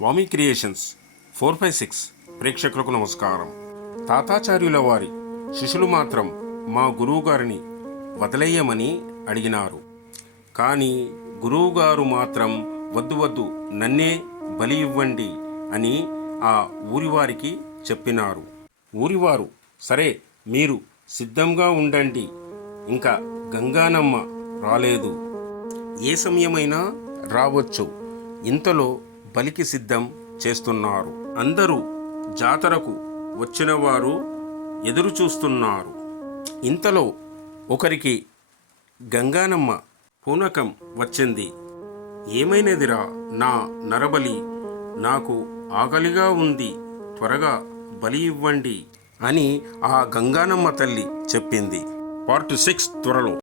స్వామి creations 456 ప్రేక్షకులకు నమస్కారం. తాతాచార్యుల వారి శిష్యులు మాత్రం మా గురువుగారిని వదిలేయమని అడిగినారు. కానీ గురువుగారు మాత్రం వద్దు వద్దు, నన్నే బలి ఇవ్వండి అని ఆ ఊరివారికి చెప్పినారు. ఊరివారు సరే, మీరు సిద్ధంగా ఉండండి, ఇంకా గంగానమ్మ రాలేదు, ఏ సమయమైనా రావచ్చు, ఇంతలో బలికి సిద్ధం చేస్తున్నారు. అందరూ జాతరకు వచ్చిన వారు ఎదురు చూస్తున్నారు. ఇంతలో ఒకరికి గంగానమ్మ పూనకం వచ్చింది. ఏమైనదిరా నా నరబలి, నాకు ఆకలిగా ఉంది, త్వరగా బలి ఇవ్వండి అని ఆ గంగానమ్మ తల్లి చెప్పింది. పార్ట్ 6 త్వరలో.